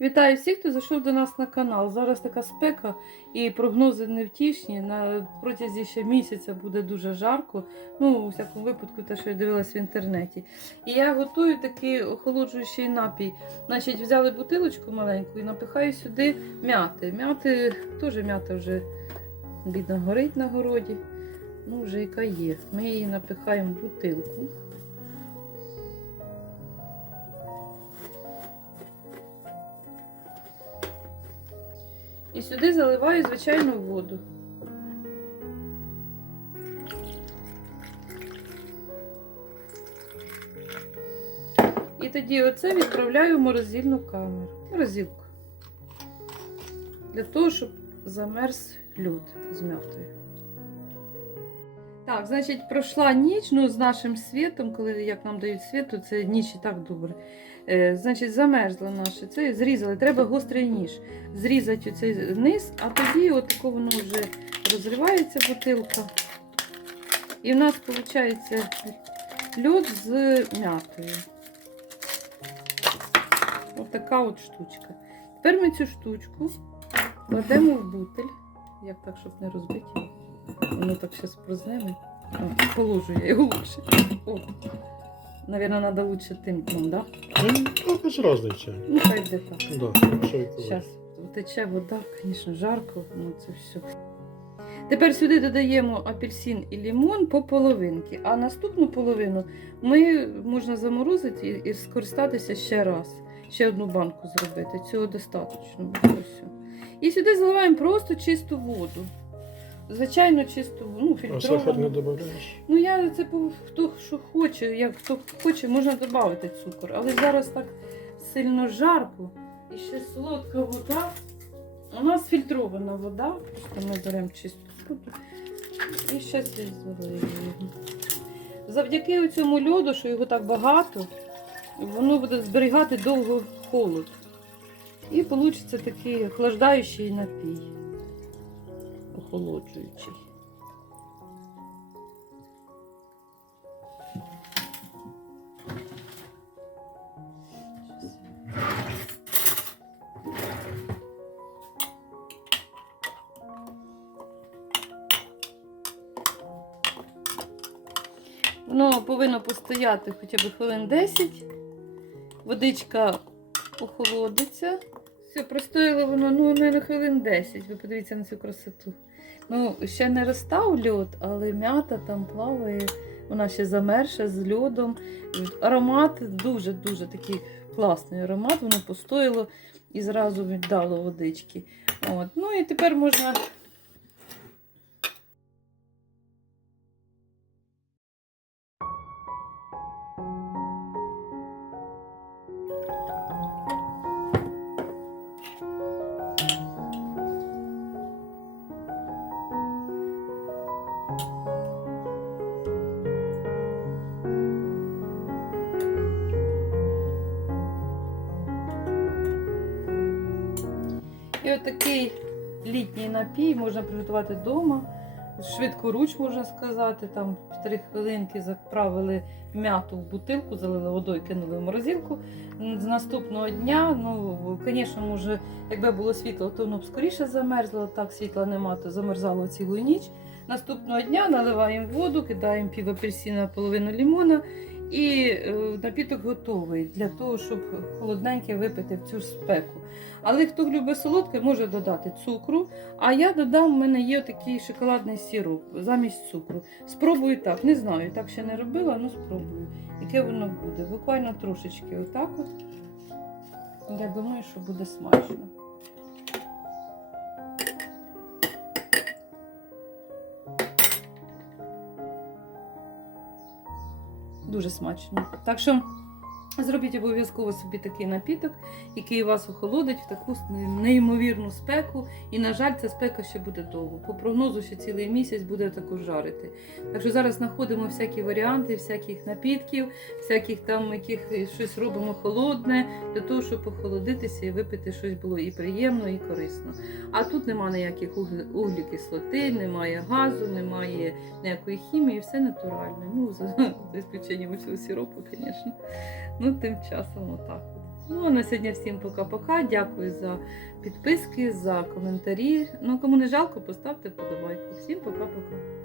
Вітаю всіх, хто зайшов до нас на канал. Зараз така спека і прогнози невтішні. На протязі ще місяця буде дуже жарко. Ну, у всякому випадку, те, що я дивилась в інтернеті. І я готую такий охолоджуючий напій. Значить, взяли бутилочку маленьку і напихаю сюди м'яти. М'яти теж м'ята вже бідно горить на городі. Ну, вже яка є. Ми її напихаємо в бутилку. І сюди заливаю звичайну воду. І тоді оце відправляю в морозильну камеру. Морозилку. Для того, щоб замерз лід з м'ятою. Так, значить, пройшла ніч, ну, з нашим світом, коли як нам дають світ, то це ніч і так добре. Е, значить, замерзло наше. Це зрізали. Треба гострий ніж. Зрізати оцей низ, а тоді от тако воно вже розривається бутилка. І в нас виходить льод з м'ятою. Ось така от штучка. Тепер ми цю штучку кладемо в бутиль. Як так, щоб не розбити? Воно так зараз прознеме. О, Положу я його лучше. О. Наверное, надо лучше тим дном, да? Ну, без разницы. Ну, хай де так. Да, що. Зараз тече вода, звісно, жарко, ну це все. Тепер сюди додаємо апельсин і лимон по половинки, а наступну половину ми можна заморозити і, і скористатися ще раз. Ще одну банку зробити. Цього достатньо. І сюди заливаємо просто чисту воду. Звичайно, чисту, ну, А сахар не фільтровану. додаєш? Ну, я це по- хто що хоче, як хто хоче, можна додати цукор. Але зараз так сильно жарко і ще солодка вода. У нас фільтрована вода. Просто ми беремо чисту воду. І ще здесь заливаємо. Завдяки цьому льоду, що його так багато, воно буде зберігати довго холод. І вийде такий охлаждаючий напій. Охолоджуючий. Воно повинно постояти хоча б хвилин 10. Водичка охолодиться. Все, простояло воно, ну, мабуть, хвилин 10. Ви подивіться на цю красоту. Ну, ще не розстав льод, але м'ята там плаває. Вона ще замерша з льодом. Аромат дуже-дуже такий класний аромат. Воно постояло і зразу віддало водички. От. Ну і тепер можна І отакий літній напій можна приготувати вдома. Швидкоруч, можна сказати, там 3 хвилинки заправили м'яту в бутилку, залили водою, кинули в морозилку. З наступного дня, ну, звісно, може, якби було світло, то воно б скоріше замерзло, так світла нема, то замерзало цілу ніч. Наступного дня наливаємо воду, кидаємо пів апельсина, половину лимона і е, напіток готовий для того, щоб холодненьке випити в цю спеку. Але хто любить солодке, може додати цукру. А я додам, в мене є такий шоколадний сироп замість цукру. Спробую так, не знаю, так ще не робила, але спробую. Яке воно буде. Буквально трошечки отак от. Я думаю, що буде смачно. Дуже смачно. Так що зробіть обов'язково собі такий напіток, який вас охолодить в таку неймовірну спеку. І, на жаль, ця спека ще буде довго. По прогнозу, що цілий місяць буде також жарити. Так що зараз знаходимо всякі варіанти, всяких напітків, всяких там яких щось робимо холодне, для того, щоб охолодитися і випити щось було і приємно, і корисно. А тут немає ніяких углі- углекислоти, немає газу, немає ніякої хімії, все натуральне. Ну, за, за ісключенням цього сиропу, звісно. Ну, тим часом отак. Ну, а на сьогодні всім пока-пока. Дякую за підписки, за коментарі. Ну, кому не жалко, поставте вподобайку. Всім пока-пока.